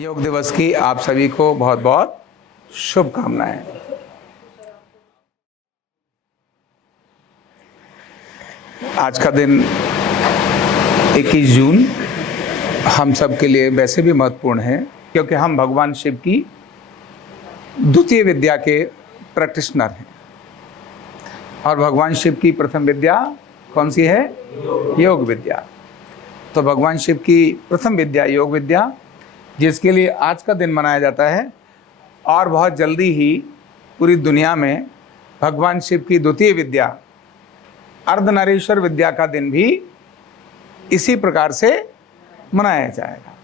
योग दिवस की आप सभी को बहुत बहुत शुभकामनाएं। आज का दिन 21 जून हम सब के लिए वैसे भी महत्वपूर्ण है क्योंकि हम भगवान शिव की द्वितीय विद्या के प्रैक्टिशनर हैं और भगवान शिव की प्रथम विद्या कौन सी है? योग विद्या। तो भगवान शिव की प्रथम विद्या योग विद्या, जिसके लिए आज का दिन मनाया जाता है और बहुत जल्दी ही पूरी दुनिया में भगवान शिव की द्वितीय विद्या अर्धनारीश्वर विद्या का दिन भी इसी प्रकार से मनाया जाएगा।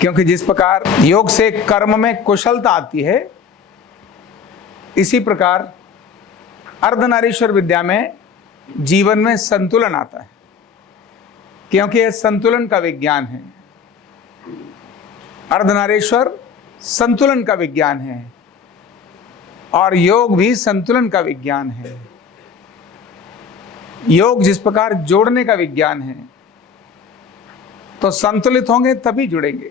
क्योंकि जिस प्रकार योग से कर्म में कुशलता आती है, इसी प्रकार अर्धनारीश्वर विद्या में जीवन में संतुलन आता है, क्योंकि यह संतुलन का विज्ञान है। अर्धनारीश्वर संतुलन का विज्ञान है और योग भी संतुलन का विज्ञान है। योग जिस प्रकार जोड़ने का विज्ञान है, तो संतुलित होंगे तभी जुड़ेंगे।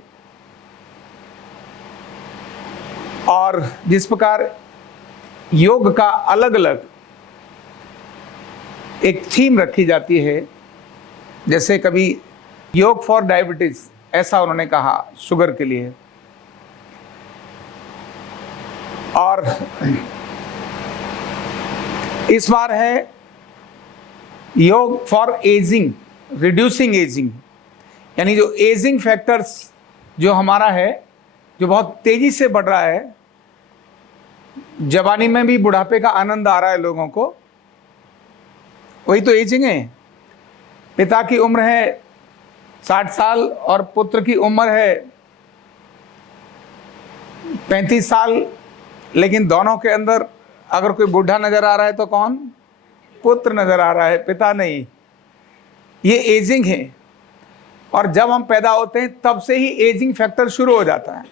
और जिस प्रकार योग का अलग अलग एक थीम रखी जाती है, जैसे कभी योग फॉर डायबिटीज, ऐसा उन्होंने कहा शुगर के लिए, और इस बार है योग फॉर एजिंग, रिड्यूसिंग एजिंग, यानी जो एजिंग फैक्टर्स जो हमारा है, जो बहुत तेजी से बढ़ रहा है, जवानी में भी बुढ़ापे का आनंद आ रहा है लोगों को, वही तो एजिंग है। पिता की उम्र है 60 साल और पुत्र की उम्र है 35 साल, लेकिन दोनों के अंदर अगर कोई बूढ़ा नजर आ रहा है तो कौन? पुत्र नजर आ रहा है, पिता नहीं। ये एजिंग है। और जब हम पैदा होते हैं तब से ही एजिंग फैक्टर शुरू हो जाता है।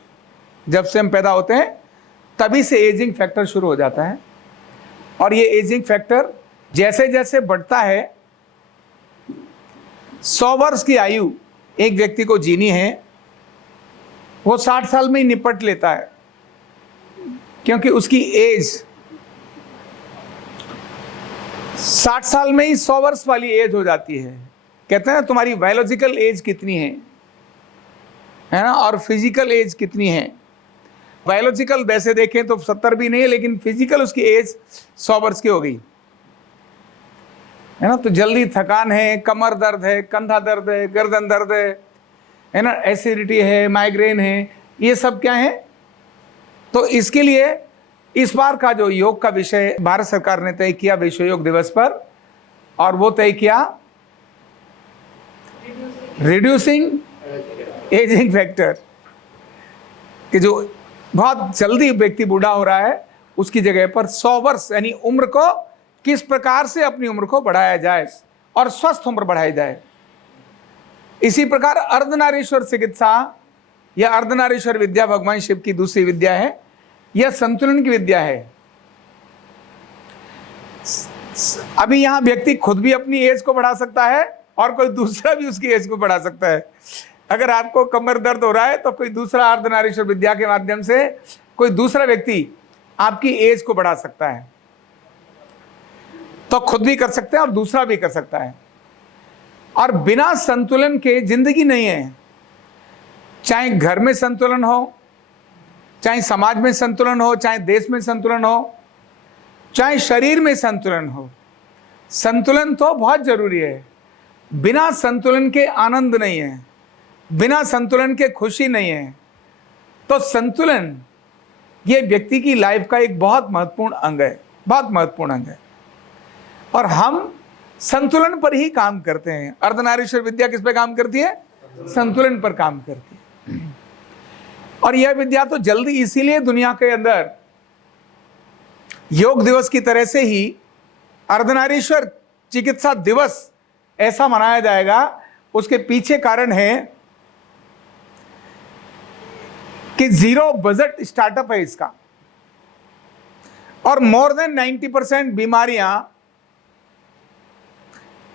जब से हम पैदा होते हैं तभी से एजिंग फैक्टर शुरू हो जाता है। और ये एजिंग फैक्टर जैसे जैसे बढ़ता है, 100 वर्ष की आयु एक व्यक्ति को जीनी है, वो 60 साल में ही निपट लेता है, क्योंकि उसकी एज 60 साल में ही 100 वर्ष वाली एज हो जाती है। कहते हैं ना, तुम्हारी बायोलॉजिकल एज कितनी है ना, और फिजिकल एज कितनी है। बायोलॉजिकल वैसे देखें तो 70 भी नहीं है, लेकिन फिजिकल उसकी एज 100 वर्ष की हो गई है ना। तो जल्दी थकान है, कमर दर्द है, कंधा दर्द है, गर्दन दर्द है ना, एसिडिटी है, माइग्रेन है, ये सब क्या है? तो इसके लिए इस बार का जो योग का विषय भारत सरकार ने तय किया विश्व योग दिवस पर, और वो तय किया रिड्यूसिंग एजिंग फैक्टर, कि जो बहुत जल्दी व्यक्ति बूढ़ा हो रहा है, उसकी जगह पर 100 वर्ष यानी उम्र को किस प्रकार से अपनी उम्र को बढ़ाया जाए और स्वस्थ उम्र बढ़ाई जाए। इसी प्रकार अर्धनारीश्वर चिकित्सा या अर्धनारीश्वर विद्या भगवान शिव की दूसरी विद्या है। यह संतुलन की विद्या है। अभी यहां व्यक्ति खुद भी अपनी एज को बढ़ा सकता है और कोई दूसरा भी उसकी एज को बढ़ा सकता है। अगर आपको कमर दर्द हो रहा है तो कोई दूसरा अर्धनारीश्वर विद्या के माध्यम से कोई दूसरा व्यक्ति आपकी एज को बढ़ा सकता है। तो खुद भी कर सकते हैं और दूसरा भी कर सकता है। और बिना संतुलन के जिंदगी नहीं है। चाहे घर में संतुलन हो, चाहे समाज में संतुलन हो, चाहे देश में संतुलन हो, चाहे शरीर में संतुलन हो, संतुलन तो बहुत जरूरी है। बिना संतुलन के आनंद नहीं है, बिना संतुलन के खुशी नहीं है। तो संतुलन ये व्यक्ति की लाइफ का एक बहुत महत्वपूर्ण अंग है, बहुत महत्वपूर्ण अंग है। और हम संतुलन पर ही काम करते हैं। अर्धनारीश्वर विद्या किस पे काम करती है? संतुलन पर काम करती है। और यह विद्या तो जल्दी इसीलिए दुनिया के अंदर योग दिवस की तरह से ही अर्धनारीश्वर चिकित्सा दिवस ऐसा मनाया जाएगा। उसके पीछे कारण है कि 0 बजट स्टार्टअप है इसका, और मोर देन 90% बीमारियां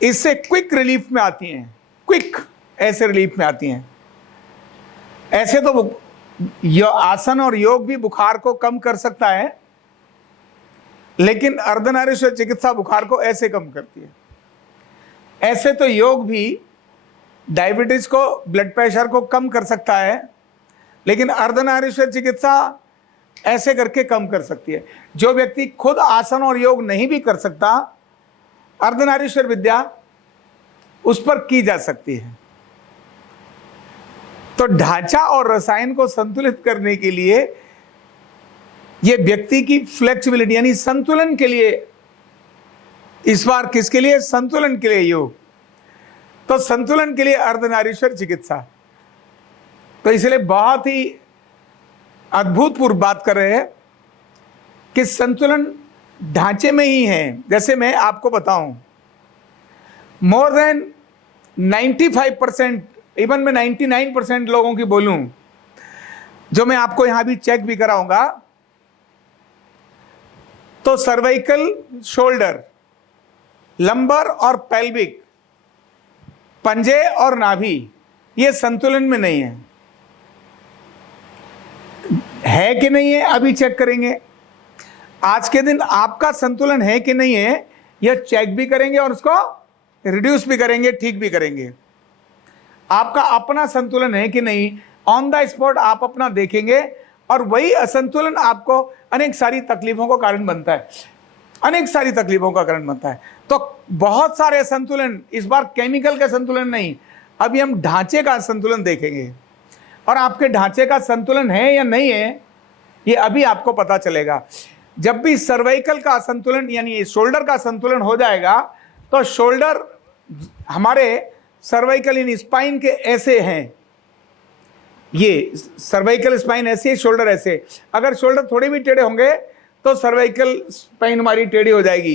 इससे क्विक रिलीफ में आती हैं। क्विक ऐसे रिलीफ में आती हैं। ऐसे तो आसन और योग भी बुखार को कम कर सकता है, लेकिन अर्धनारीश्वर चिकित्सा बुखार को ऐसे कम करती है। ऐसे तो योग भी डायबिटीज को, ब्लड प्रेशर को कम कर सकता है, लेकिन अर्धनारीश्वर चिकित्सा ऐसे करके कम कर सकती है। जो व्यक्ति खुद आसन और योग नहीं भी कर सकता, अर्धनारीश्वर विद्या उस पर की जा सकती है। तो ढांचा और रसायन को संतुलित करने के लिए यह व्यक्ति की फ्लेक्सिबिलिटी यानी संतुलन के लिए, इस बार किसके लिए? संतुलन के लिए योग। तो संतुलन के लिए अर्धनारीश्वर चिकित्सा। तो इसलिए बहुत ही अद्भुतपूर्व बात कर रहे हैं कि संतुलन ढांचे में ही है। जैसे मैं आपको बताऊं, मोर देन 95%, इवन मैं 99% लोगों की बोलूं, जो मैं आपको यहां भी चेक भी कराऊंगा, तो सर्वाइकल, शोल्डर, लंबर और पेल्विक, पंजे और नाभि, ये संतुलन में नहीं है कि नहीं है? अभी चेक करेंगे। आज के दिन आपका संतुलन है कि नहीं है, यह चेक भी करेंगे और उसको रिड्यूस भी करेंगे, ठीक भी करेंगे। आपका अपना संतुलन है कि नहीं, ऑन द स्पॉट आप अपना देखेंगे, और वही असंतुलन आपको अनेक सारी तकलीफों का कारण बनता है, अनेक सारी तकलीफों का कारण बनता है। तो बहुत सारे संतुलन, इस बार केमिकल का संतुलन नहीं, अभी हम ढांचे का संतुलन देखेंगे। और आपके ढांचे का संतुलन है या नहीं है, ये अभी आपको पता चलेगा। जब भी सर्वाइकल का संतुलन यानी शोल्डर का संतुलन हो जाएगा, तो शोल्डर हमारे सर्वाइकल यानी स्पाइन के ऐसे हैं, ये सर्वाइकल स्पाइन ऐसे, शोल्डर ऐसे। अगर शोल्डर थोड़े भी टेढ़े होंगे तो सर्वाइकल स्पाइन हमारी टेढ़ी हो जाएगी,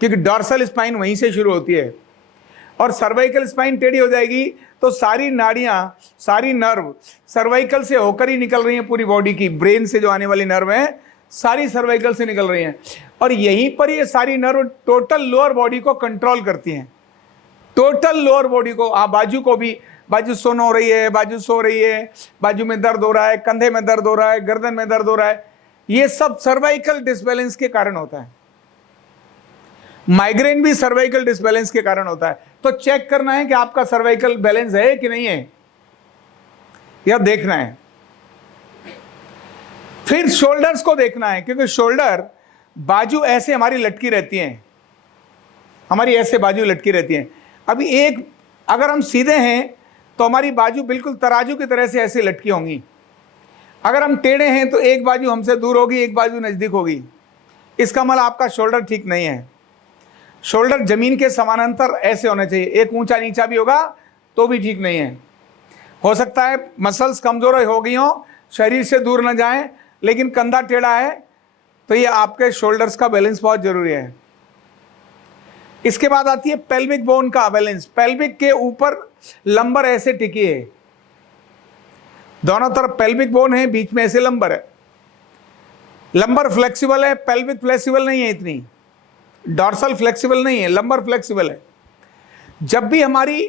क्योंकि डॉर्सल स्पाइन वहीं से शुरू होती है। और सर्वाइकल स्पाइन टेढ़ी हो जाएगी तो सारी नाड़ियां, सारी नर्व सर्वाइकल से होकर ही निकल रही हैं। पूरी बॉडी की, ब्रेन से जो आने वाली नर्व है सारी सर्वाइकल से निकल रही हैं, और यहीं पर ये सारी नर्व टोटल लोअर बॉडी को कंट्रोल करती हैं। टोटल लोअर बॉडी को, बाजू को भी, बाजू सोन हो रही है, बाजू सो रही है, बाजू में दर्द हो रहा है, कंधे में दर्द हो रहा है, गर्दन में दर्द हो रहा है, ये सब सर्वाइकल डिसबैलेंस के कारण होता है। माइग्रेन भी सर्वाइकल डिसबैलेंस के कारण होता है। तो चेक करना है कि आपका सर्वाइकल बैलेंस है कि नहीं है, यह देखना है। फिर शोल्डर्स को देखना है, क्योंकि शोल्डर, बाजू ऐसे हमारी लटकी रहती हैं, हमारी ऐसे बाजू लटकी रहती हैं। अभी एक, अगर हम सीधे हैं तो हमारी बाजू बिल्कुल तराजू की तरह से ऐसे लटकी होंगी। अगर हम टेढ़े हैं तो एक बाजू हमसे दूर होगी, एक बाजू नजदीक होगी। इसका मतलब आपका शोल्डर ठीक नहीं है। शोल्डर जमीन के समानांतर ऐसे होने चाहिए, एक ऊंचा नीचा भी होगा तो भी ठीक नहीं है। हो सकता है मसल्स कमजोर हो गई हो, शरीर से दूर न जाएं, लेकिन कंधा टेढ़ा है, तो ये आपके शोल्डर्स का बैलेंस बहुत जरूरी है। इसके बाद आती है पेल्विक बोन का बैलेंस। पेल्विक के ऊपर लंबर ऐसे टिकी है, दोनों तरफ पेल्विक बोन है, बीच में ऐसे लंबर है। लंबर फ्लेक्सिबल है, पेल्विक फ्लेक्सिबल नहीं है इतनी, डॉर्सल फ्लेक्सिबल नहीं है, लंबर फ्लेक्सिबल है। जब भी हमारी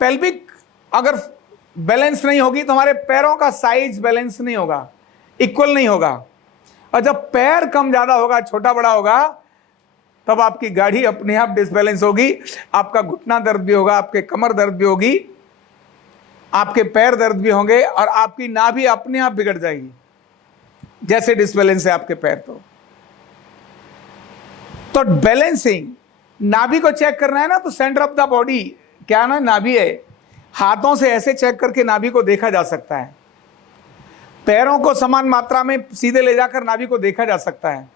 पेल्विक अगर बैलेंस नहीं होगी तो हमारे पैरों का साइज बैलेंस नहीं होगा, इक्वल नहीं होगा। और जब पैर कम ज्यादा होगा, छोटा बड़ा होगा, तब आपकी गाड़ी अपने आप डिसबैलेंस होगी, आपका घुटना दर्द भी होगा, आपके कमर दर्द भी होगी, आपके पैर दर्द भी होंगे, और आपकी नाभि अपने आप बिगड़ जाएगी जैसे डिसबैलेंस है आपके पैर। तो बैलेंसिंग, नाभि को चेक करना है ना, तो सेंटर ऑफ द बॉडी क्या ना नाभि है, हाथों से ऐसे चेक करके नाभि को देखा जा सकता है। पैरों को समान मात्रा में सीधे ले जाकर नाभि को देखा जा सकता है।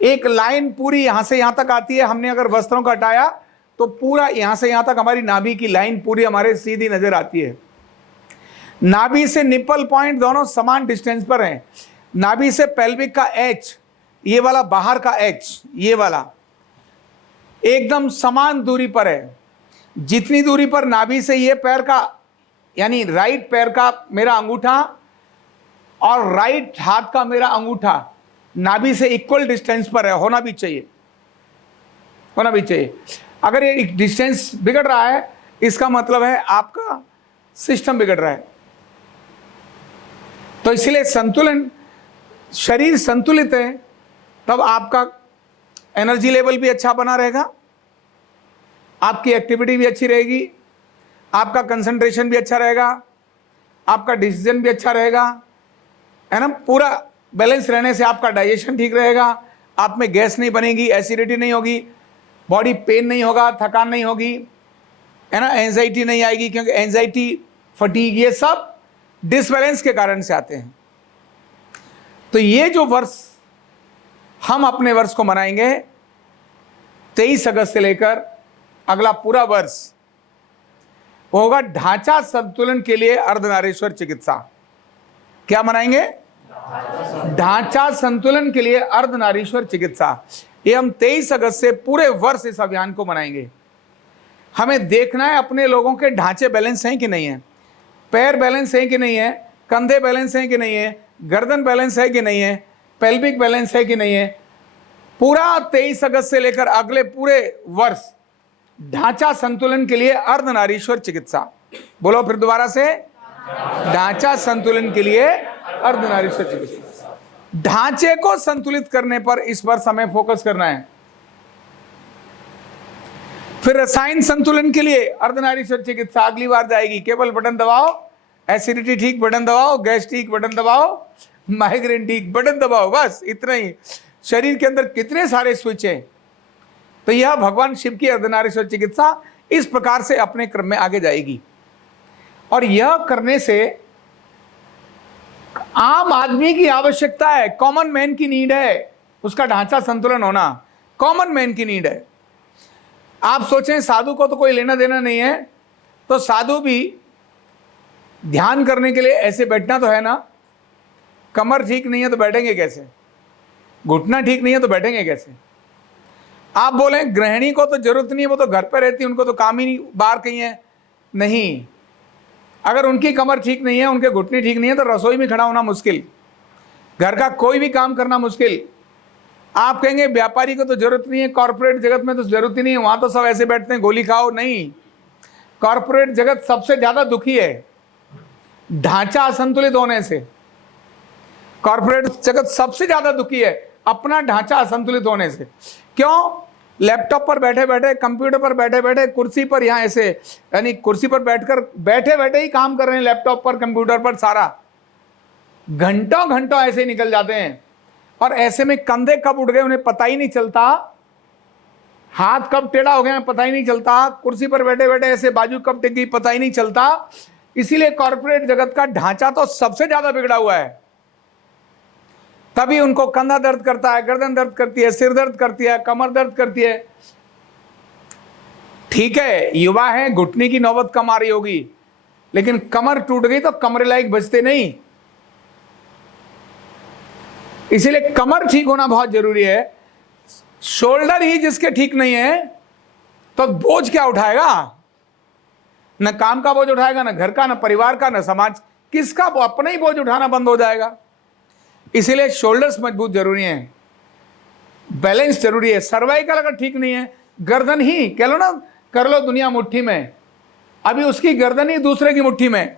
एक लाइन पूरी यहां से यहां तक आती है, हमने अगर वस्त्रों को हटाया तो पूरा यहां से यहां तक हमारी नाभि की लाइन पूरी हमारे सीधी नजर आती है। नाभि से निप्पल पॉइंट दोनों समान डिस्टेंस पर हैं। नाभि से पेल्विक का एच, ये वाला बाहर का एच, ये वाला एकदम समान दूरी पर है। जितनी दूरी पर नाभि से ये पैर का यानी राइट पैर का मेरा अंगूठा और राइट हाथ का मेरा अंगूठा नाभि से इक्वल डिस्टेंस पर है, होना भी चाहिए, होना भी चाहिए। अगर ये डिस्टेंस बिगड़ रहा है, इसका मतलब है आपका सिस्टम बिगड़ रहा है। तो इसलिए संतुलन, शरीर संतुलित है तब आपका एनर्जी लेवल भी अच्छा बना रहेगा, आपकी एक्टिविटी भी अच्छी रहेगी, आपका कंसंट्रेशन भी अच्छा रहेगा, आपका डिसीजन भी अच्छा रहेगा, है ना। पूरा बैलेंस रहने से आपका डाइजेशन ठीक रहेगा, आप में गैस नहीं बनेगी, एसिडिटी नहीं होगी, बॉडी पेन नहीं होगा, थकान नहीं होगी, है ना, एंजाइटी नहीं आएगी, क्योंकि एंजाइटी, फटीग, ये सब डिसबैलेंस के कारण से आते हैं। तो ये जो वर्ष हम अपने वर्ष को मनाएंगे 23 अगस्त से लेकर अगला पूरा वर्ष, वो होगा ढांचा संतुलन के लिए अर्धनारीश्वर चिकित्सा। क्या मनाएंगे? ढांचा संतुलन के लिए अर्धनारीश्वर चिकित्सा। ये हम 23 अगस्त से पूरे वर्ष इस अभियान को मनाएंगे। हमें देखना है अपने लोगों के ढांचे बैलेंस हैं कि नहीं है, पैर बैलेंस हैं कि नहीं है, कंधे बैलेंस हैं कि नहीं है, गर्दन बैलेंस है कि नहीं है, पेल्विक बैलेंस है कि नहीं है। पूरा 23 अगस्त से लेकर अगले पूरे वर्ष ढांचा संतुलन के लिए अर्धनारीश्वर चिकित्सा। बोलो फिर दोबारा से, ढांचा संतुलन के लिए अर्धनारीश्वर चिकित्सा। ढांचे को संतुलित करने पर इस वर्ष हमें फोकस करना है। फिर रसायन संतुलन के लिए अर्धनारीश्वर चिकित्सा अगली बार जाएगी। केवल बटन दबाओ, एसिडिटी ठीक बटन दबाओ, गैस ठीक बटन दबाओ, माइग्रेन ठीक बटन दबाओ, बस इतना ही। शरीर के अंदर कितने सारे स्विच हैं। तो यह भगवान शिव की अर्धनारीश्वर चिकित्सा इस प्रकार से अपने क्रम में आगे जाएगी। और यह करने से आम आदमी की आवश्यकता है, कॉमन मैन की नीड है, उसका ढांचा संतुलन होना कॉमन मैन की नीड है। आप सोचें साधु को तो कोई लेना देना नहीं है, तो साधु भी ध्यान करने के लिए ऐसे बैठना तो है ना। कमर ठीक नहीं है तो बैठेंगे कैसे, घुटना ठीक नहीं है तो बैठेंगे कैसे। आप बोलें गृहिणी को तो जरूरत नहीं है, वो तो घर पर रहती है, उनको तो काम ही नहीं, बाहर कहीं है नहीं। अगर उनकी कमर ठीक नहीं है, उनके घुटने ठीक नहीं है, तो रसोई में खड़ा होना मुश्किल, घर का कोई भी काम करना मुश्किल। आप कहेंगे व्यापारी को तो जरूरत नहीं है, कॉर्पोरेट जगत में तो जरूरत ही नहीं है, वहां तो सब ऐसे बैठते हैं गोली खाओ। नहीं, कॉर्पोरेट जगत सबसे ज्यादा दुखी है ढांचा असंतुलित होने से। कॉर्पोरेट जगत सबसे ज्यादा दुखी है अपना ढांचा असंतुलित होने से। क्यों? लैपटॉप पर बैठे बैठे, कंप्यूटर पर बैठे बैठे, कुर्सी पर यहाँ ऐसे, यानी कुर्सी पर बैठकर बैठे बैठे ही काम कर रहे हैं, लैपटॉप पर कंप्यूटर पर, सारा घंटों घंटों ऐसे ही निकल जाते हैं। और ऐसे में कंधे कब उठ गए उन्हें पता ही नहीं चलता, हाथ कब टेढ़ा हो गया पता ही नहीं चलता, कुर्सी पर बैठे बैठे ऐसे बाजू कब टिक गई पता ही नहीं चलता। इसीलिए कॉर्पोरेट जगत का ढांचा तो सबसे ज्यादा बिगड़ा हुआ है। तभी उनको कंधा दर्द करता है, गर्दन दर्द करती है, सिर दर्द करती है, कमर दर्द करती है। ठीक है, युवा है, घुटने की नौबत कम आ रही होगी, लेकिन कमर टूट गई तो कमरे लायक बचते नहीं। इसीलिए कमर ठीक होना बहुत जरूरी है। शोल्डर ही जिसके ठीक नहीं है तो बोझ क्या उठाएगा? न काम का बोझ उठाएगा, न घर का, न परिवार का, न समाज किसका। वो अपना ही बोझ उठाना बंद हो जाएगा। इसीलिए शोल्डर्स मजबूत जरूरी है, बैलेंस जरूरी है। सर्वाइकल अगर ठीक नहीं है, गर्दन ही कह लो ना, कर लो दुनिया मुट्ठी में, अभी उसकी गर्दन ही दूसरे की मुट्ठी में।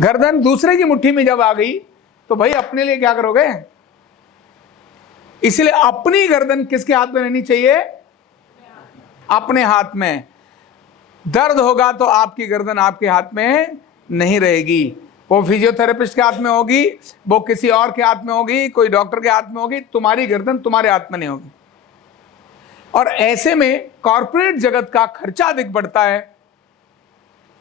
गर्दन दूसरे की मुट्ठी में जब आ गई तो भाई अपने लिए क्या करोगे? इसलिए अपनी गर्दन किसके हाथ में रहनी चाहिए? अपने हाथ में। दर्द होगा तो आपकी गर्दन आपके हाथ में नहीं रहेगी, वो फिजियोथेरेपिस्ट के हाथ में होगी, वो किसी और के हाथ में होगी, कोई डॉक्टर के हाथ में होगी। तुम्हारी गर्दन तुम्हारे हाथ में नहीं होगी। और ऐसे में कॉर्पोरेट जगत का खर्चा अधिक बढ़ता है,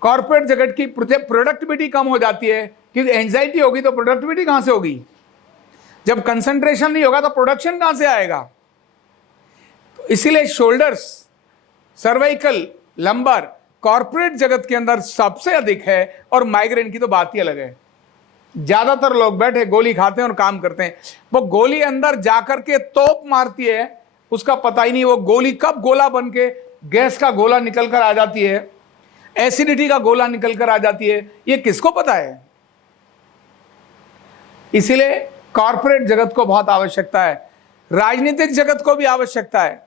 कॉर्पोरेट जगत की प्रोडक्टिविटी कम हो जाती है, क्योंकि एंजाइटी होगी तो प्रोडक्टिविटी कहां से होगी? जब कंसंट्रेशन नहीं होगा तो प्रोडक्शन कहां से आएगा? तो इसीलिए शोल्डर्स, सर्वाइकल, लंबर कॉर्पोरेट जगत के अंदर सबसे अधिक है। और माइग्रेन की तो बात ही अलग है। ज्यादातर लोग बैठे गोली खाते हैं और काम करते हैं। वो गोली अंदर जाकर के तोप मारती है, उसका पता ही नहीं वो गोली कब गोला बन के गैस का गोला निकल कर आ जाती है, एसिडिटी का गोला निकल कर आ जाती है, ये किसको पता है? इसीलिए कॉर्पोरेट जगत को बहुत आवश्यकता है, राजनीतिक जगत को भी आवश्यकता है।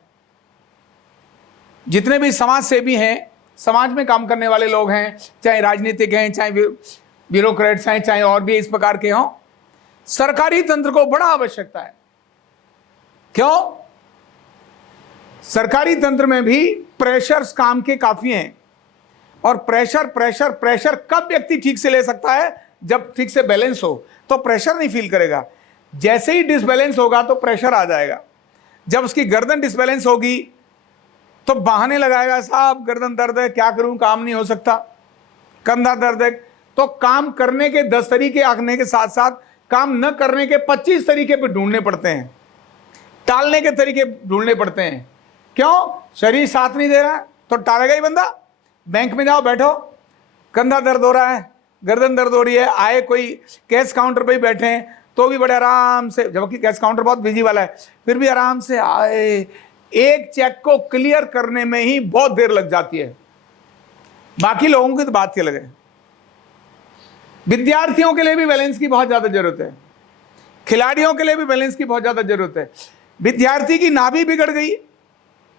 जितने भी समाज सेवी हैं, समाज में काम करने वाले लोग हैं, चाहे राजनीतिक हैं, चाहे ब्यूरोक्रेट्स हैं, चाहे और भी इस प्रकार के हों, सरकारी तंत्र को बड़ा आवश्यकता है। क्यों? सरकारी तंत्र में भी प्रेशर्स काम के काफी हैं, और प्रेशर प्रेशर प्रेशर कब व्यक्ति ठीक से ले सकता है? जब ठीक से बैलेंस हो, तो प्रेशर नहीं फील करेगा। जैसे ही डिसबैलेंस होगा तो प्रेशर आ जाएगा। जब उसकी गर्दन डिसबैलेंस होगी तो बहाने लगाएगा, साहब गर्दन दर्द है, क्या करूं, काम नहीं हो सकता, कंधा दर्द है। तो काम करने के 10 तरीके आने के साथ साथ काम न करने के 25 तरीके पे ढूंढने पड़ते हैं, टालने के तरीके ढूंढने पड़ते हैं। क्यों? शरीर साथ नहीं दे रहा है तो टालेगा ही बंदा। बैंक में जाओ, बैठो, कंधा दर्द हो रहा है, गर्दन दर्द हो रही है, आए कोई कैश काउंटर पे ही बैठे हैं तो भी बड़े आराम से, जबकि कैश काउंटर बहुत बिजी वाला है, फिर भी आराम से आए। एक चेक को क्लियर करने में ही बहुत देर लग जाती है। बाकी लोगों की तो बात ही अलग है। विद्यार्थियों के लिए भी बैलेंस की बहुत ज्यादा जरूरत है, खिलाड़ियों के लिए भी बैलेंस की बहुत ज्यादा जरूरत है। विद्यार्थी की नाभि बिगड़ गई,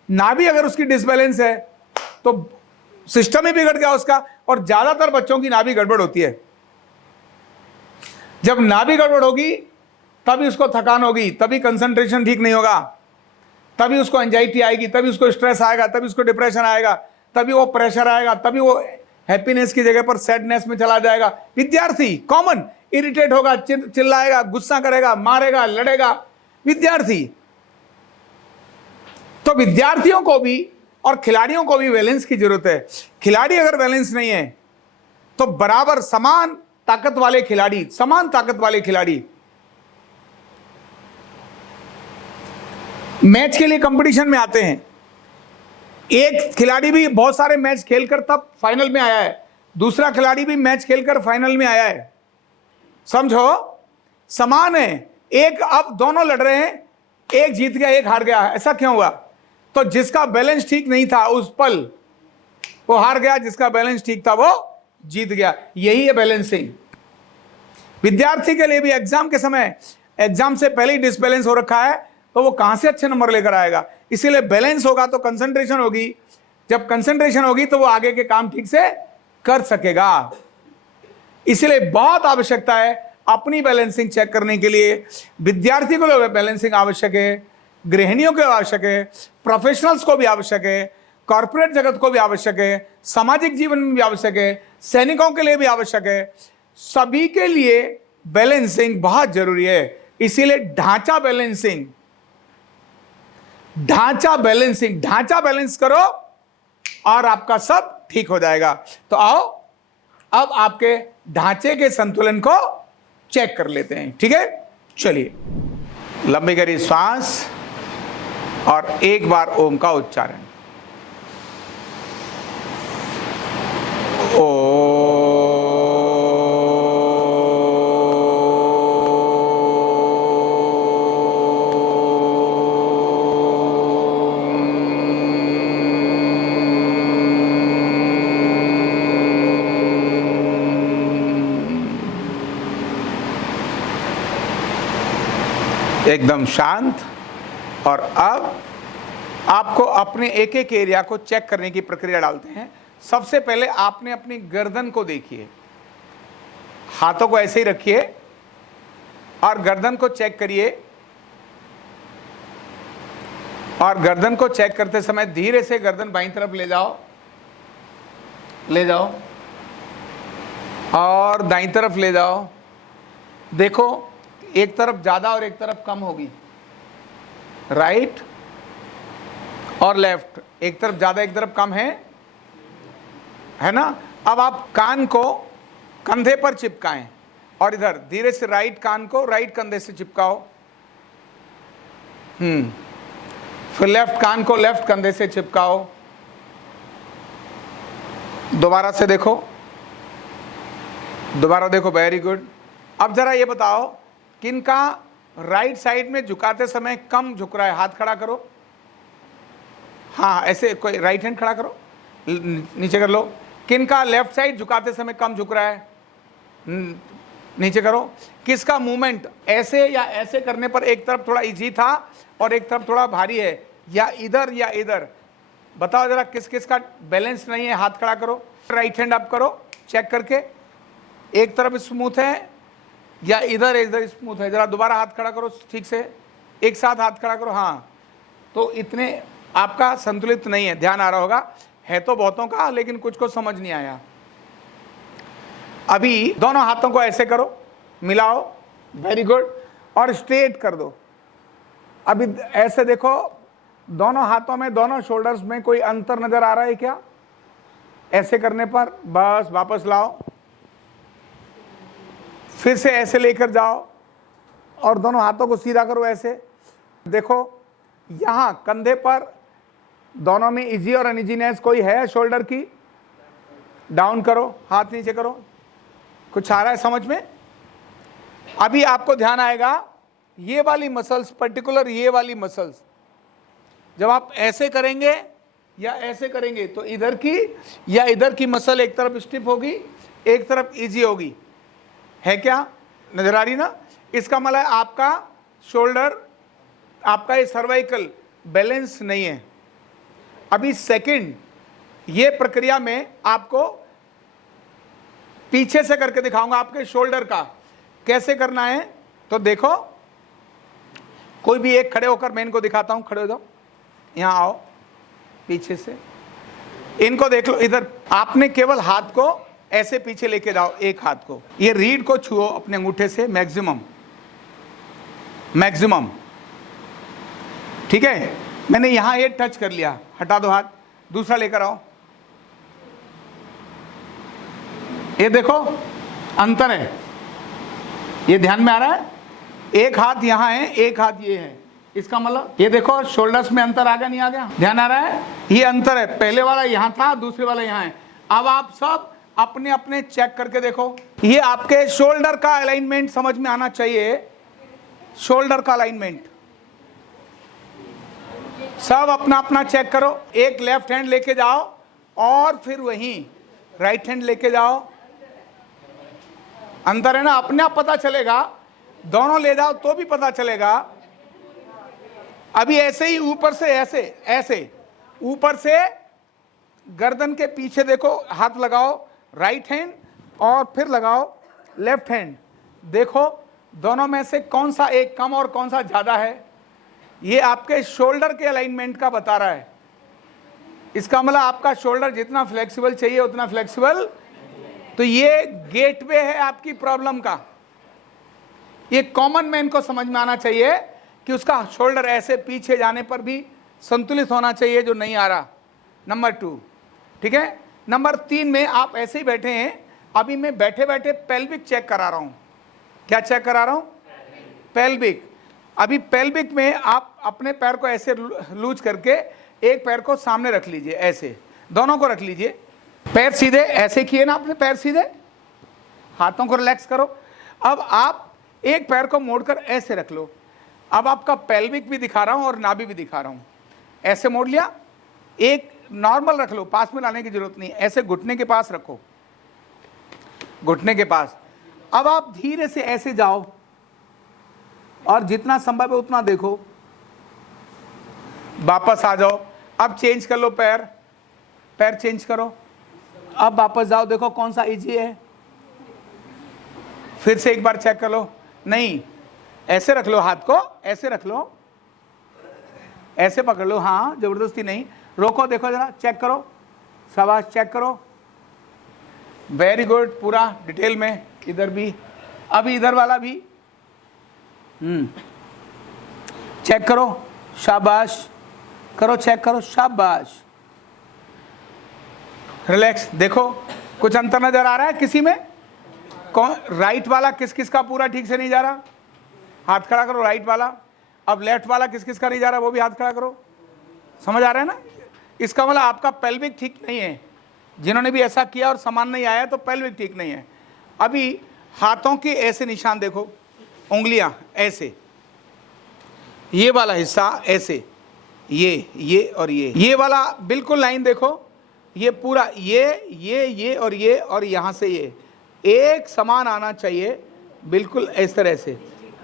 नाभि अगर उसकी डिसबैलेंस है तो सिस्टम ही बिगड़ गया उसका। और ज्यादातर बच्चों की नाभि गड़बड़ होती है। जब नाभि गड़बड़ होगी तभी उसको थकान होगी, तभी कंसंट्रेशन ठीक नहीं होगा, तभी उसको एंजाइटी आएगी, तभी उसको स्ट्रेस आएगा, तभी उसको डिप्रेशन आएगा, तभी वो प्रेशर आएगा, तभी वो हैप्पीनेस की जगह पर सैडनेस में चला जाएगा। विद्यार्थी कॉमन इरिटेट होगा, चिल्लाएगा, गुस्सा करेगा, मारेगा, लड़ेगा। विद्यार्थी तो विद्यार्थियों को भी और खिलाड़ियों को भी बैलेंस की जरूरत है। खिलाड़ी अगर बैलेंस नहीं है तो बराबर समान ताकत वाले खिलाड़ी मैच के लिए कंपटीशन में आते हैं। एक खिलाड़ी भी बहुत सारे मैच खेलकर तब फाइनल में आया है, दूसरा खिलाड़ी भी मैच खेलकर फाइनल में आया है। समझो, समान है। एक, अब दोनों लड़ रहे हैं, एक जीत गया, एक हार गया। ऐसा क्यों हुआ? तो जिसका बैलेंस ठीक नहीं था उस पल वो हार गया, जिसका बैलेंस ठीक था वो जीत गया। यही है बैलेंसिंग। विद्यार्थी के लिए भी एग्जाम के समय, एग्जाम से पहले ही डिसबैलेंस हो रखा है तो वो कहां से अच्छे नंबर लेकर आएगा? इसीलिए बैलेंस होगा तो कंसंट्रेशन होगी, जब कंसंट्रेशन होगी तो वो आगे के काम ठीक से कर सकेगा। इसलिए बहुत आवश्यकता है अपनी बैलेंसिंग चेक करने के लिए। विद्यार्थी को बैलेंसिंग आवश्यक है, गृहिणियों को आवश्यक है, प्रोफेशनल्स को भी आवश्यक है, कॉर्पोरेट जगत को भी आवश्यक है, सामाजिक जीवन में भी आवश्यक है, सैनिकों के लिए भी आवश्यक है। सभी के लिए बैलेंसिंग बहुत जरूरी है। इसीलिए ढांचा बैलेंस करो और आपका सब ठीक हो जाएगा। तो आओ अब आपके ढांचे के संतुलन को चेक कर लेते हैं। ठीक है, चलिए लंबी करिए श्वास और एक बार ओम का उच्चारण। एकदम शांत। और अब आपको अपने एक एक एरिया को चेक करने की प्रक्रिया डालते हैं। सबसे पहले आपने अपनी गर्दन को देखिए, हाथों को ऐसे ही रखिए और गर्दन को चेक करिए। और गर्दन को चेक करते समय धीरे से गर्दन बाईं तरफ ले जाओ और दाईं तरफ ले जाओ। देखो एक तरफ ज्यादा और एक तरफ कम होगी, राइट और लेफ्ट, एक तरफ ज्यादा एक तरफ कम है ना। अब आप कान को कंधे पर चिपकाएं और इधर धीरे से राइट कान को राइट कंधे से चिपकाओ। फिर लेफ्ट कान को लेफ्ट कंधे से चिपकाओ। दोबारा से देखो, दोबारा देखो, वेरी गुड। अब जरा ये बताओ किनका राइट साइड में झुकाते समय कम झुक रहा है? हाथ खड़ा करो। हाँ ऐसे, कोई राइट हैंड खड़ा करो, नीचे कर लो। किनका लेफ्ट साइड झुकाते समय कम झुक रहा है? नीचे करो। किसका मूवमेंट ऐसे या ऐसे करने पर एक तरफ थोड़ा इजी था और एक तरफ थोड़ा भारी है, या इधर? बताओ जरा किस किस का बैलेंस नहीं है? हाथ खड़ा करो, राइट हैंड अप करो चेक करके। एक तरफ स्मूथ है या इधर इधर स्मूथ है? जरा दोबारा हाथ खड़ा करो ठीक से, एक साथ हाथ खड़ा करो। हाँ, तो इतने आपका संतुलित नहीं है, ध्यान आ रहा होगा। है तो बहुतों का, लेकिन कुछ को समझ नहीं आया। अभी दोनों हाथों को ऐसे करो, मिलाओ, वेरी गुड, और स्ट्रेट कर दो। अभी ऐसे देखो, दोनों हाथों में, दोनों शोल्डर्स में कोई अंतर नजर आ रहा है क्या? ऐसे करने पर बस वापस लाओ, फिर से ऐसे लेकर जाओ और दोनों हाथों को सीधा करो ऐसे। देखो यहां कंधे पर दोनों में इजी और अनइजीनेस कोई है शोल्डर की? डाउन करो, हाथ नीचे करो। कुछ आ रहा है समझ में? अभी आपको ध्यान आएगा ये वाली मसल्स, पर्टिकुलर ये वाली मसल्स, जब आप ऐसे करेंगे या ऐसे करेंगे तो इधर की या इधर की मसल एक तरफ स्टिफ होगी, एक तरफ इजी होगी। है क्या? नजर आ रही ना? इसका मतलब आपका शोल्डर, आपका ये सर्वाइकल बैलेंस नहीं है। अभी सेकंड ये प्रक्रिया में आपको पीछे से करके दिखाऊंगा आपके शोल्डर का कैसे करना है। तो देखो, कोई भी एक खड़े होकर मैं इनको दिखाता हूं। खड़े हो जाओ, यहां आओ, पीछे से इनको देख लो। इधर आपने केवल हाथ को ऐसे पीछे लेके जाओ, एक हाथ को, ये रीढ़ को छुओ अपने अंगूठे से, मैक्सिमम मैक्सिमम, ठीक है? मैंने यहां ये टच कर लिया, हटा दो हाथ, दूसरा लेकर आओ। ये देखो अंतर है, ये ध्यान में आ रहा है? एक हाथ यहां है, एक हाथ ये है, इसका मतलब ये देखो शोल्डर्स में अंतर आ गया, नहीं आ गया? ध्यान आ रहा है? ये अंतर है, पहले वाला यहां था, दूसरे वाला यहां है। अब आप सब अपने अपने चेक करके देखो, ये आपके शोल्डर का अलाइनमेंट समझ में आना चाहिए। शोल्डर का अलाइनमेंट सब अपना अपना चेक करो। एक लेफ्ट हैंड लेके जाओ और फिर वहीं राइट हैंड लेके जाओ। अंतर है ना? अपने आप पता चलेगा, दोनों ले जाओ तो भी पता चलेगा। अभी ऐसे ही ऊपर से ऐसे ऐसे, ऊपर से गर्दन के पीछे देखो, हाथ लगाओ राइट हैंड और फिर लगाओ लेफ्ट हैंड। देखो दोनों में से कौन सा एक कम और कौन सा ज्यादा है। ये आपके शोल्डर के अलाइनमेंट का बता रहा है। इसका मतलब आपका शोल्डर जितना फ्लेक्सिबल चाहिए उतना फ्लेक्सिबल। तो ये गेटवे है आपकी प्रॉब्लम का। ये कॉमन मैन को समझ में आना चाहिए कि उसका शोल्डर ऐसे पीछे जाने पर भी संतुलित होना चाहिए, जो नहीं आ रहा। नंबर 2, ठीक है? नंबर 3 में आप ऐसे ही बैठे हैं। अभी मैं बैठे बैठे पेल्विक चेक करा रहा हूं। क्या चेक करा रहा हूं? पेल्विक। अभी पेल्विक में आप अपने पैर को ऐसे लूज करके एक पैर को सामने रख लीजिए, ऐसे दोनों को रख लीजिए। पैर सीधे ऐसे किए ना आपने, पैर सीधे, हाथों को रिलैक्स करो। अब आप एक पैर को मोड़कर ऐसे रख लो। अब आपका पेल्विक भी दिखा रहा हूं और नाभि भी दिखा रहा हूं। ऐसे मोड़ लिया, एक नॉर्मल रख लो, पास में लाने की जरूरत नहीं, ऐसे घुटने के पास रखो, घुटने के पास। अब आप धीरे से ऐसे जाओ और जितना संभव है उतना देखो, वापस आ जाओ। अब चेंज कर लो, पैर, पैर चेंज करो। अब वापस जाओ, देखो कौन सा इजी है। फिर से एक बार चेक कर लो। नहीं, ऐसे रख लो, हाथ को ऐसे रख लो, ऐसे पकड़ लो, हाँ जबरदस्ती नहीं। रोको, देखो जरा, चेक करो, शाबाश, चेक करो, वेरी गुड, पूरा डिटेल में। इधर भी, अभी इधर वाला भी चेक करो, शाबाश, करो, चेक करो, शाबाश, रिलैक्स। देखो कुछ अंतर नजर आ रहा है किसी में? कौन राइट वाला किस किस का पूरा ठीक से नहीं जा रहा? हाथ खड़ा करो, राइट वाला। अब लेफ्ट वाला किस किस का नहीं जा रहा, वो भी हाथ खड़ा करो। समझ आ रहा है ना? इसका मतलब आपका पेल्विक ठीक नहीं है। जिन्होंने भी ऐसा किया और समान नहीं आया तो पेल्विक ठीक नहीं है। अभी हाथों के ऐसे निशान देखो, उंगलियां ऐसे, ये वाला हिस्सा ऐसे, ये और ये वाला बिल्कुल लाइन देखो, ये पूरा ये और यहां से ये एक समान आना चाहिए, बिल्कुल इस तरह से।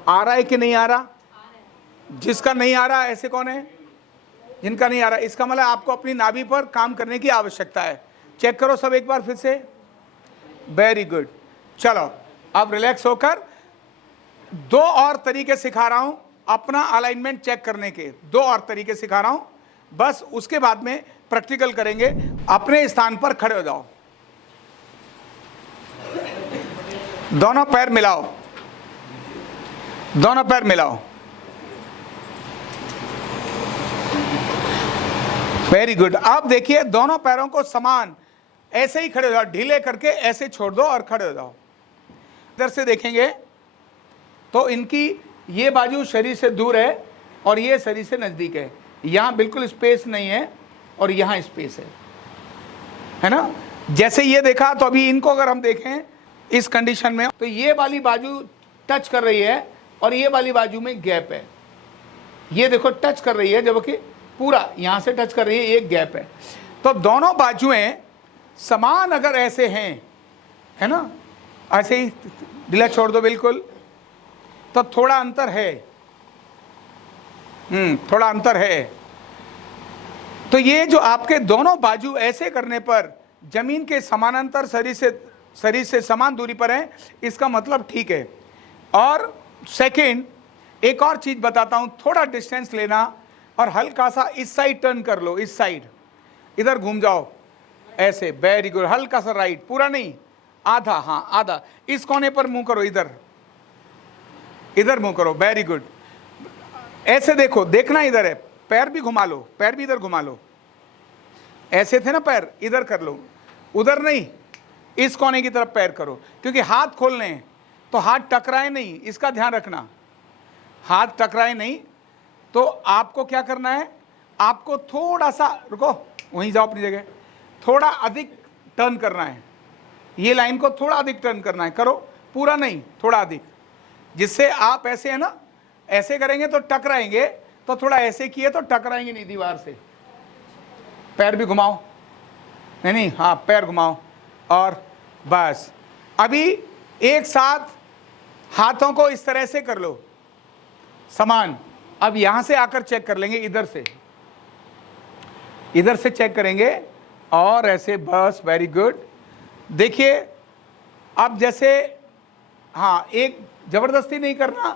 आ रहा है कि नहीं आ रहा? जिसका नहीं आ रहा ऐसे कौन है? जिनका नहीं आ रहा। इसका मतलब आपको अपनी नाभि पर काम करने की आवश्यकता है। चेक करो सब एक बार फिर से, वेरी गुड। चलो अब रिलैक्स होकर दो और तरीके सिखा रहा हूं अपना अलाइनमेंट चेक करने के, दो और तरीके सिखा रहा हूं, बस उसके बाद में प्रैक्टिकल करेंगे। अपने स्थान पर खड़े हो जाओ, दोनों पैर मिलाओ, दोनों पैर मिलाओ, वेरी गुड। अब देखिए दोनों पैरों को समान ऐसे ही खड़े हो जाओ, ढीले करके ऐसे छोड़ दो और खड़े हो जाओ। इधर से देखेंगे तो इनकी ये बाजू शरीर से दूर है और ये शरीर से नजदीक है, यहां बिल्कुल स्पेस नहीं है और यहां स्पेस है ना। जैसे ये देखा तो अभी इनको अगर हम देखें इस कंडीशन में तो ये वाली बाजू टच कर रही है और ये वाली बाजू में गैप है, ये देखो टच कर रही है जबकि पूरा यहां से टच कर रही है, एक गैप है। तो दोनों बाजुएं समान अगर ऐसे हैं, है ना, ऐसे ही ढीला छोड़ दो बिल्कुल, तो थोड़ा अंतर है, थोड़ा अंतर है। तो ये जो आपके दोनों बाजू ऐसे करने पर जमीन के समानांतर शरीर से समान दूरी पर है, इसका मतलब ठीक है। और सेकंड एक और चीज बताता हूं, थोड़ा डिस्टेंस लेना और हल्का सा इस साइड टर्न कर लो, इस साइड इधर घूम जाओ ऐसे, वेरी गुड। हल्का सा राइट, पूरा नहीं, आधा, हाँ आधा। इस कोने पर मुंह करो, इधर इधर मुंह करो, वेरी गुड। ऐसे देखो, देखना इधर है, पैर भी घुमा लो, पैर भी इधर घुमा लो, ऐसे थे ना पैर, इधर कर लो, उधर नहीं, इस कोने की तरफ पैर करो, क्योंकि हाथ खोलने हैं तो हाथ टकराए नहीं, इसका ध्यान रखना, हाथ टकराए नहीं। तो आपको क्या करना है, आपको थोड़ा सा रुको, वहीं जाओ अपनी जगह, थोड़ा अधिक टर्न करना है, ये लाइन को थोड़ा अधिक टर्न करना है, करो, पूरा नहीं, थोड़ा अधिक, जिससे आप ऐसे है ना, ऐसे करेंगे तो टकराएंगे, तो थोड़ा ऐसे किए तो टकराएंगे नहीं दीवार से। पैर भी घुमाओ, नहीं, हाँ पैर घुमाओ, और बस। अभी एक साथ हाथों को इस तरह से कर लो समान। अब यहां से आकर चेक कर लेंगे, इधर से चेक करेंगे और ऐसे, बस वेरी गुड। देखिए अब जैसे, हाँ एक जबरदस्ती नहीं करना,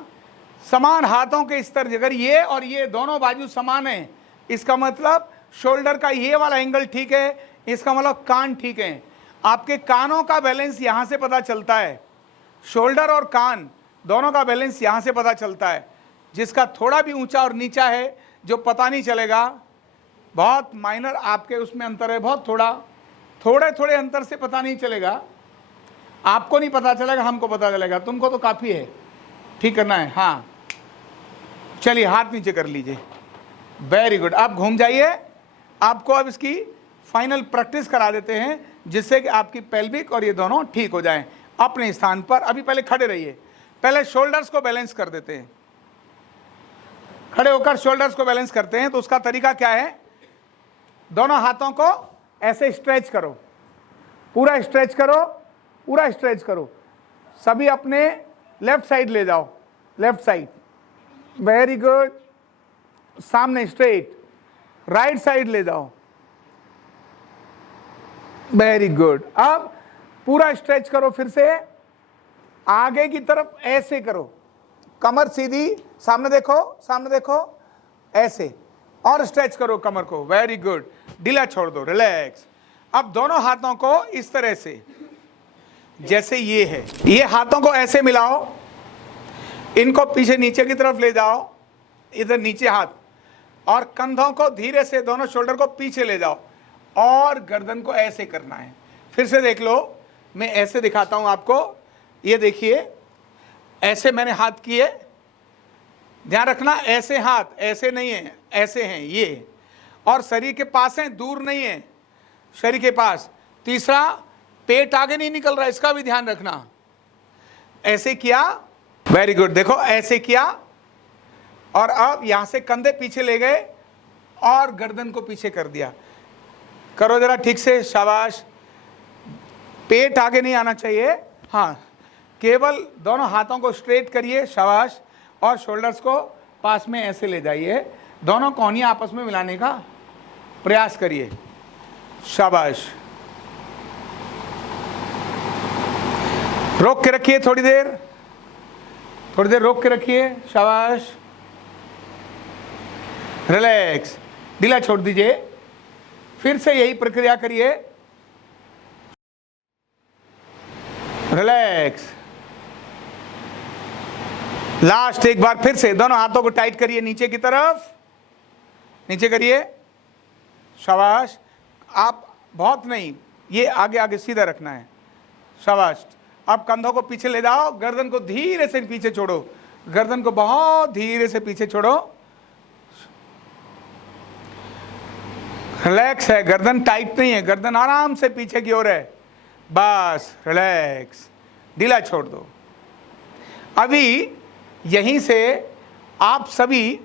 समान हाथों के स्तर, अगर ये और ये दोनों बाजू समान है, इसका मतलब शोल्डर का ये वाला एंगल ठीक है, इसका मतलब कान ठीक है। आपके कानों का बैलेंस यहां से पता चलता है, शोल्डर और कान दोनों का बैलेंस यहां से पता चलता है। जिसका थोड़ा भी ऊंचा और नीचा है, जो पता नहीं चलेगा, बहुत माइनर आपके उसमें अंतर है, बहुत थोड़े थोड़े अंतर से पता नहीं चलेगा, आपको नहीं पता चलेगा, हमको पता चलेगा, तुमको तो काफी है, ठीक करना है। हाँ चलिए हाथ नीचे कर लीजिए, वेरी गुड। आप घूम जाइए, आपको अब इसकी फाइनल प्रैक्टिस करा देते हैं, जिससे कि आपकी पेल्विक और ये दोनों ठीक हो जाएं अपने स्थान पर। अभी पहले खड़े रहिए, पहले शोल्डर्स को बैलेंस कर देते हैं, खड़े होकर शोल्डर्स को बैलेंस करते हैं। तो उसका तरीका क्या है, दोनों हाथों को ऐसे स्ट्रेच करो, पूरा स्ट्रेच करो, पूरा स्ट्रेच करो, सभी अपने लेफ्ट साइड ले जाओ, लेफ्ट साइड, वेरी गुड, सामने स्ट्रेट, राइट साइड ले जाओ, वेरी गुड। अब पूरा स्ट्रेच करो, फिर से आगे की तरफ ऐसे करो, कमर सीधी, सामने देखो ऐसे, और स्ट्रेच करो कमर को, वेरी गुड। ढीला छोड़ दो, रिलैक्स। अब दोनों हाथों को इस तरह से, जैसे ये है, ये हाथों को ऐसे मिलाओ, इनको पीछे नीचे की तरफ ले जाओ, इधर नीचे हाथ, और कंधों को धीरे से, दोनों शोल्डर को पीछे ले जाओ, और गर्दन को ऐसे करना है। फिर से देख लो, मैं ऐसे दिखाता हूं आपको, ये देखिए, ऐसे मैंने हाथ किए, ध्यान रखना, ऐसे हाथ ऐसे नहीं है, ऐसे हैं ये, और शरीर के पास है, दूर नहीं है, शरीर के पास। तीसरा, पेट आगे नहीं निकल रहा, इसका भी ध्यान रखना। ऐसे किया, वेरी गुड, देखो ऐसे किया, और अब यहां से कंधे पीछे ले गए और गर्दन को पीछे कर दिया। करो जरा ठीक से, शाबाश। पेट आगे नहीं आना चाहिए, हाँ, केवल दोनों हाथों को स्ट्रेट करिए, शाबाश, और शोल्डर्स को पास में ऐसे ले जाइए, दोनों कोहनियां आपस में मिलाने का प्रयास करिए, शाबाश। रोक के रखिए थोड़ी देर रोक के रखिए, शाबाश। रिलैक्स, ढीला छोड़ दीजिए, फिर से यही प्रक्रिया करिए, रिलैक्स। लास्ट एक बार फिर से दोनों हाथों को टाइट करिए, नीचे की तरफ, नीचे करिए, शाबाश। आप बहुत नहीं, ये आगे आगे सीधा रखना है, शाबाश। अब कंधों को पीछे ले जाओ, गर्दन को धीरे से पीछे छोड़ो, गर्दन को बहुत धीरे से पीछे छोड़ो, रिलैक्स है, गर्दन टाइट नहीं है, गर्दन आराम से पीछे की ओर है, बस रिलैक्स, ढीला छोड़ दो। अभी यहीं से आप सभी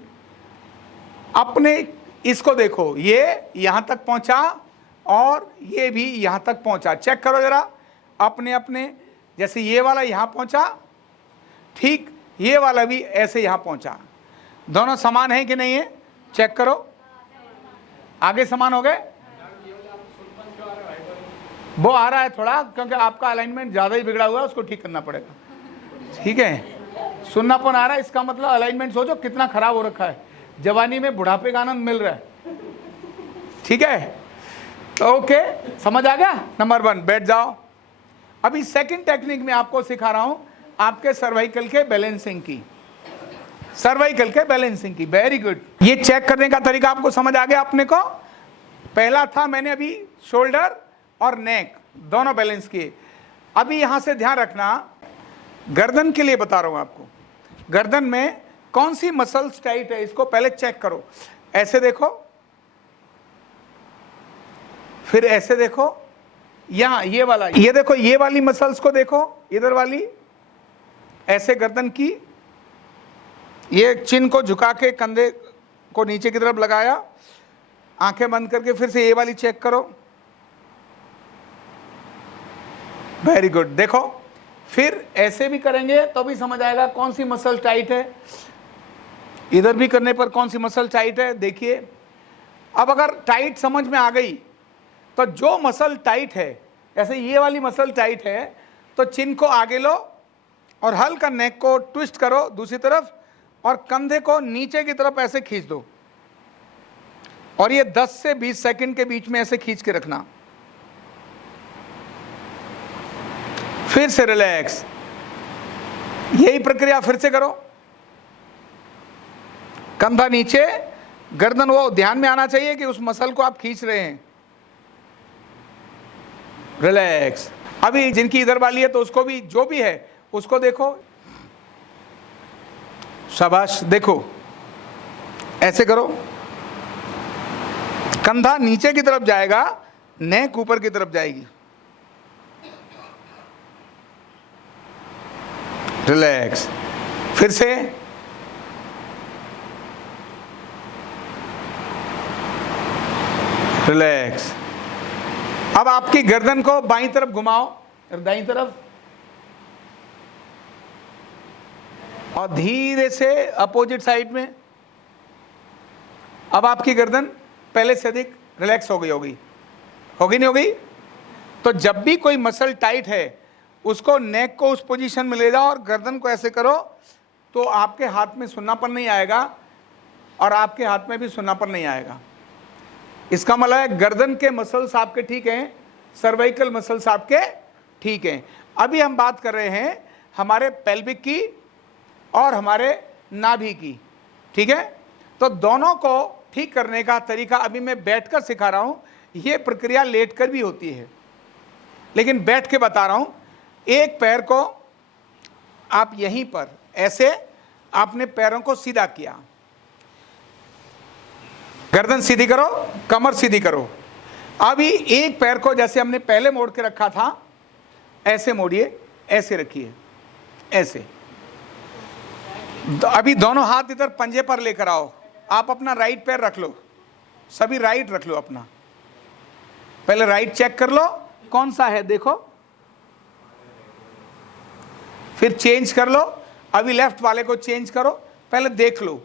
अपने इसको देखो, ये यहां तक पहुंचा और ये भी यहां तक पहुंचा, चेक करो जरा अपने अपने, जैसे ये वाला यहां पहुंचा, ठीक ये वाला भी ऐसे यहां पहुंचा, दोनों समान है कि नहीं है, चेक करो, आगे समान हो गए। वो आ रहा है थोड़ा, क्योंकि आपका अलाइनमेंट ज्यादा ही बिगड़ा हुआ है, उसको ठीक करना पड़ेगा, ठीक है। सुन्नापन आ रहा है, इसका मतलब अलाइनमेंट सोचो कितना खराब हो रखा है, जवानी में बुढ़ापे का आनंद मिल रहा है, ठीक है। ओके, समझ आ गया। नंबर 1, बैठ जाओ। अभी सेकंड टेक्निक में आपको सिखा रहा हूं आपके सर्वाइकल के बैलेंसिंग की, सर्वाइकल के बैलेंसिंग की, वेरी गुड। ये चेक करने का तरीका आपको समझ आ गया अपने को। पहला था मैंने अभी शोल्डर और नेक दोनों बैलेंस किए। अभी यहां से ध्यान रखना, गर्दन के लिए बता रहा हूं आपको, गर्दन में कौन सी मसल्स टाइट है इसको पहले चेक करो। ऐसे देखो, फिर ऐसे देखो, यहां ये वाला, ये देखो, ये वाली मसल्स को देखो, इधर वाली, ऐसे गर्दन की, ये चिन को झुका के कंधे को नीचे की तरफ लगाया, आंखें बंद करके फिर से ये वाली चेक करो, वेरी गुड। देखो, फिर ऐसे भी करेंगे तो भी समझ आएगा कौन सी मसल टाइट है, इधर भी करने पर कौन सी मसल टाइट है, देखिए। अब अगर टाइट समझ में आ गई तो जो मसल टाइट है, जैसे ये वाली मसल टाइट है, तो चिन को आगे लो और हल्का नेक को ट्विस्ट करो दूसरी तरफ और कंधे को नीचे की तरफ ऐसे खींच दो और ये 10 से 20 सेकंड के बीच में ऐसे खींच के रखना। फिर से रिलैक्स, यही प्रक्रिया फिर से करो, कंधा नीचे, गर्दन वो ध्यान में आना चाहिए कि उस मसल को आप खींच रहे हैं, रिलैक्स। अभी जिनकी इधर वाली है तो उसको भी, जो भी है उसको देखो, शाबाश। देखो ऐसे करो, कंधा नीचे की तरफ जाएगा, नेक ऊपर की तरफ जाएगी, रिलैक्स। फिर से रिलैक्स। अब आपकी गर्दन को बाईं तरफ घुमाओ, दाईं तरफ, और धीरे से अपोजिट साइड में। अब आपकी गर्दन पहले से अधिक रिलैक्स हो गई होगी, होगी नहीं होगी? तो जब भी कोई मसल टाइट है उसको नेक को उस पोजीशन में ले जाओ और गर्दन को ऐसे करो, तो आपके हाथ में सुन्नापन नहीं आएगा और आपके हाथ में भी सुन्नापन नहीं आएगा। इसका मतलब है गर्दन के मसल्स आपके ठीक हैं, सर्वाइकल मसल्स आपके ठीक हैं। अभी हम बात कर रहे हैं हमारे पेल्विक की और हमारे नाभि की, ठीक है? तो दोनों को ठीक करने का तरीका अभी मैं बैठकर सिखा रहा हूं। ये प्रक्रिया लेटकर भी होती है, लेकिन बैठ के बता रहा हूं। एक पैर को आप यहीं पर ऐसे आपने पैरों को सीधा किया, गर्दन सीधी करो, कमर सीधी करो। अभी एक पैर को जैसे हमने पहले मोड़ के रखा था ऐसे मोड़िए, ऐसे रखिए, ऐसे। अभी दोनों हाथ इधर पंजे पर लेकर आओ। आप अपना राइट पैर रख लो, सभी राइट रख लो अपना। पहले राइट चेक कर लो कौन सा है, देखो, फिर चेंज कर लो। अभी लेफ्ट वाले को चेंज करो, पहले देख लो,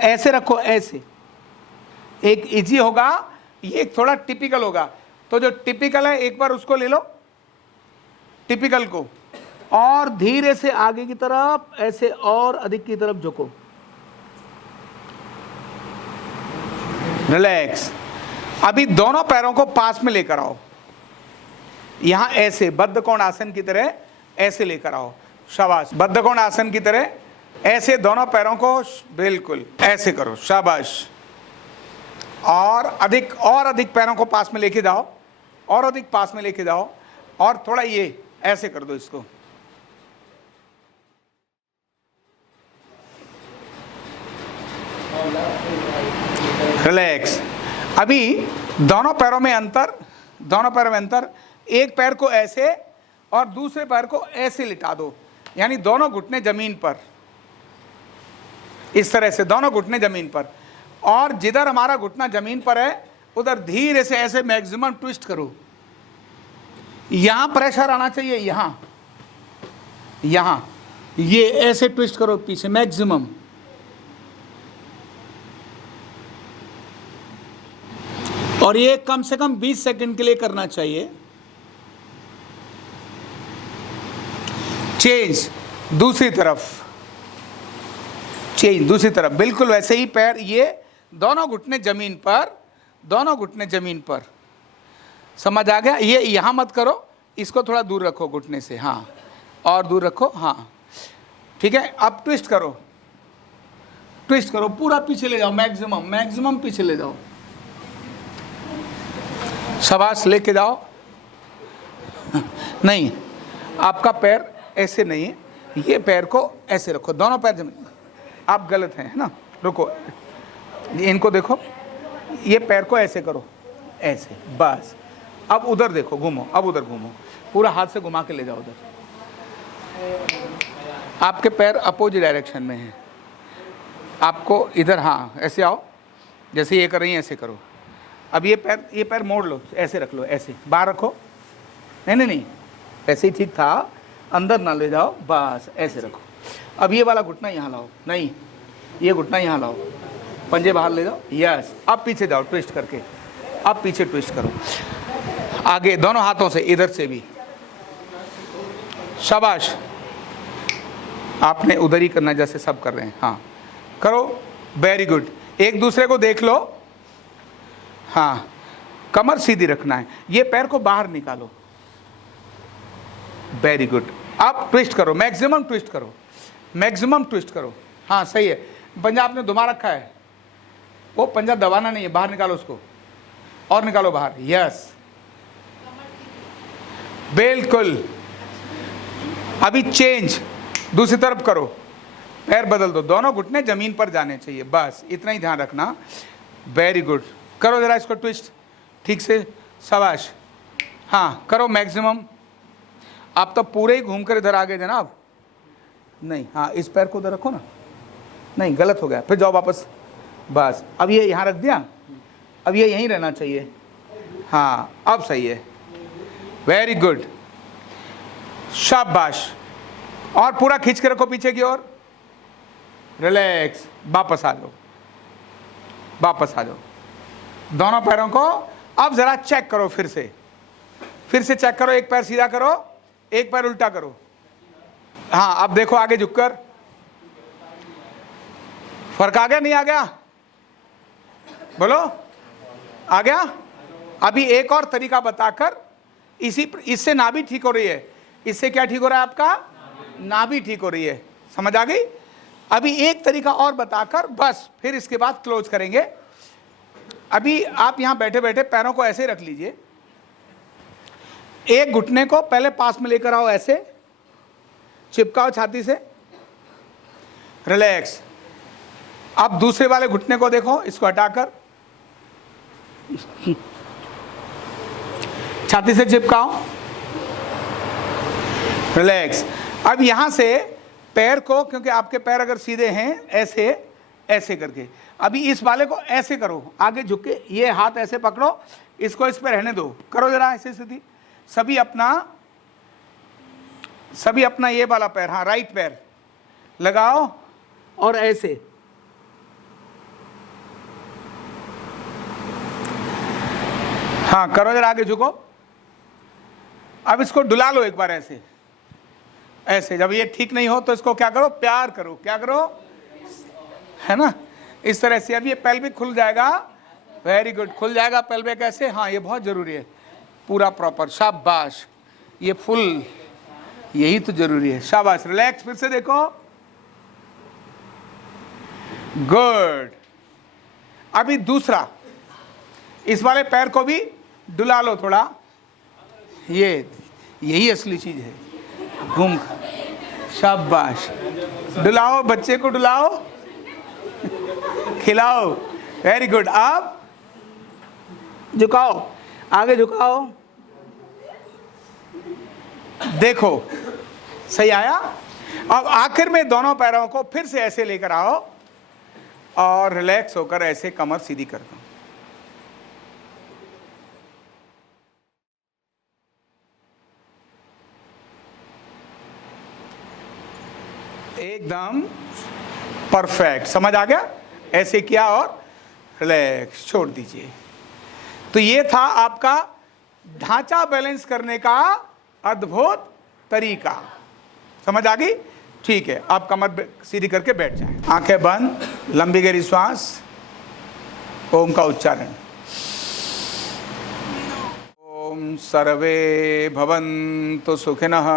ऐसे रखो, ऐसे। एक इजी होगा, ये थोड़ा टिपिकल होगा। तो जो टिपिकल है एक बार उसको ले लो, टिपिकल को, और धीरे से आगे की तरफ ऐसे और अधिक की तरफ झुको, रिलैक्स। अभी दोनों पैरों को पास में लेकर आओ, यहां ऐसे बद्ध कोण आसन की तरह ऐसे लेकर आओ, शाबाश। बद्ध कोण आसन की तरह ऐसे दोनों पैरों को बिल्कुल ऐसे करो, शाबाश। और अधिक पैरों को पास में लेके जाओ, और अधिक पास में लेके जाओ, और थोड़ा ये ऐसे कर दो इसको, रिलैक्स। अभी दोनों पैरों में अंतर, एक पैर को ऐसे और दूसरे पैर को ऐसे लिटा दो, यानी दोनों घुटने जमीन पर, इस तरह से दोनों घुटने जमीन पर, और जिधर हमारा घुटना जमीन पर है उधर धीरे से ऐसे मैक्सिमम ट्विस्ट करो। यहां प्रेशर आना चाहिए, यहां ये ऐसे ट्विस्ट करो पीछे मैक्सिमम, और ये कम से कम 20 सेकंड के लिए करना चाहिए। चेंज दूसरी तरफ, बिल्कुल वैसे ही पैर, ये दोनों घुटने जमीन पर, समझ आ गया? ये यहां मत करो, इसको थोड़ा दूर रखो घुटने से, हाँ, और दूर रखो, हाँ, ठीक है। अब ट्विस्ट करो, पूरा पीछे ले जाओ, मैक्सिमम पीछे ले जाओ, शाबाश, लेके जाओ। नहीं, आपका पैर ऐसे नहीं है, ये पैर को ऐसे रखो, दोनों पैर जमीन, आप गलत हैं, है ना, रुको, इनको देखो, ये पैर को ऐसे करो, ऐसे, बस। अब उधर देखो, घूमो, पूरा हाथ से घुमा के ले जाओ उधर। आपके पैर अपोजिट डायरेक्शन में हैं, आपको इधर, हाँ, ऐसे आओ, जैसे ये कर रही हैं ऐसे करो। अब ये पैर मोड़ लो, ऐसे रख लो, ऐसे बाहर रखो, नहीं, ऐसे ही ठीक था, अंदर ना ले जाओ, बस ऐसे रखो। अब ये वाला घुटना यहाँ लाओ, नहीं, ये घुटना यहाँ लाओ, पंजे बाहर ले जाओ, यस। अब पीछे जाओ ट्विस्ट करके, अब पीछे ट्विस्ट करो, आगे दोनों हाथों से, इधर से भी, शाबाश। आपने उधर ही करना जैसे सब कर रहे हैं, हाँ, करो, वेरी गुड। एक दूसरे को देख लो, हाँ, कमर सीधी रखना है, ये पैर को बाहर निकालो, वेरी गुड। अब ट्विस्ट करो, मैक्सिमम ट्विस्ट करो, हाँ, सही है। पंजा आपने घुमा रखा है, वो पंजा दबाना नहीं है, बाहर निकालो उसको, और निकालो बाहर, यस, बिल्कुल। अभी चेंज, दूसरी तरफ करो, पैर बदल दो, दोनों घुटने जमीन पर जाने चाहिए, बस इतना ही ध्यान रखना, वेरी गुड। करो जरा इसको ट्विस्ट ठीक से, शाबाश, हाँ, करो मैक्सिमम। आप तो पूरे ही घूम कर इधर आ गए जनाब, नहीं, हाँ, इस पैर को उधर रखो ना, नहीं, गलत हो गया, फिर जाओ वापस, बस। अब ये यहाँ रख दिया, अब ये यहीं रहना चाहिए, हाँ, अब सही है, वेरी गुड, शाबाश। और पूरा खींच के रखो पीछे की ओर, रिलैक्स, वापस आ जाओ, दोनों पैरों को। अब जरा चेक करो, फिर से चेक करो, एक पैर सीधा करो, एक पैर उल्टा करो, हाँ, अब देखो आगे झुककर, फर्क आ गया, नहीं आ गया, बोलो, आ गया। अभी एक और तरीका बताकर, इससे नाभि ठीक हो रही है, इससे क्या ठीक हो रहा है आपका, नाभि ठीक हो रही है, समझ आ गई। अभी एक तरीका और बताकर बस फिर इसके बाद क्लोज करेंगे। अभी आप यहां बैठे बैठे पैरों को ऐसे रख लीजिए, एक घुटने को पहले पास में लेकर आओ, ऐसे चिपकाओ छाती से, रिलैक्स। अब दूसरे वाले घुटने को देखो, इसको हटाकर छाती से चिपकाओ, रिलैक्स। अब यहां से पैर को, क्योंकि आपके पैर अगर सीधे हैं, ऐसे करके, अभी इस वाले को ऐसे करो, आगे झुक के, ये हाथ ऐसे पकड़ो, इसको इस पे रहने दो, करो जरा ऐसी स्थिति। सभी अपना ये वाला पैर, हाँ, राइट पैर लगाओ और ऐसे, हाँ, करो जरा, आगे झुको, अब इसको डुला लो एक बार ऐसे ऐसे। जब ये ठीक नहीं हो तो इसको क्या करो, प्यार करो, क्या करो, है ना, इस तरह से। अब ये पेल्विक खुल जाएगा, वेरी गुड, खुल जाएगा पेल्विक ऐसे। हाँ, ये बहुत जरूरी है, पूरा प्रॉपर, शाबाश, ये फुल, यही तो जरूरी है, शाबाश। रिलैक्स, फिर से देखो, गुड। अभी दूसरा, इस वाले पैर को भी डुला लो थोड़ा, ये यही असली चीज है, घूम, शाबाश, डुलाओ, बच्चे को डुलाओ, खिलाओ, वेरी गुड। अब झुकाओ, आगे झुकाओ, देखो सही आया। अब आखिर में दोनों पैरों को फिर से ऐसे लेकर आओ और रिलैक्स होकर ऐसे कमर सीधी कर दो। एकदम परफेक्ट, समझ आ गया? ऐसे किया और रिलैक्स, छोड़ दीजिए। तो ये था आपका ढांचा बैलेंस करने का अद्भुत तरीका, समझ आ गई? ठीक है, आप कमर सीधी करके बैठ जाएं, आंखें बंद, लंबी गहरी श्वास, ओम का उच्चारण। ओम सर्वे भवन्तु सुखिनः,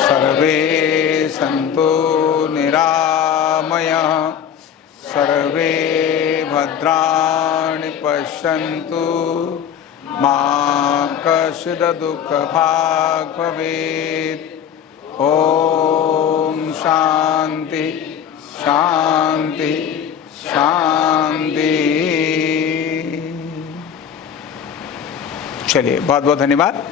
सर्वे सन्तु निरामयः, सर्वे भद्राणि पश्यन्तु, मा कश्चित् दुःखभाग् भवेत्। ॐ शान्ति शान्ति शान्ति। चलिए, बहुत बहुत धन्यवाद।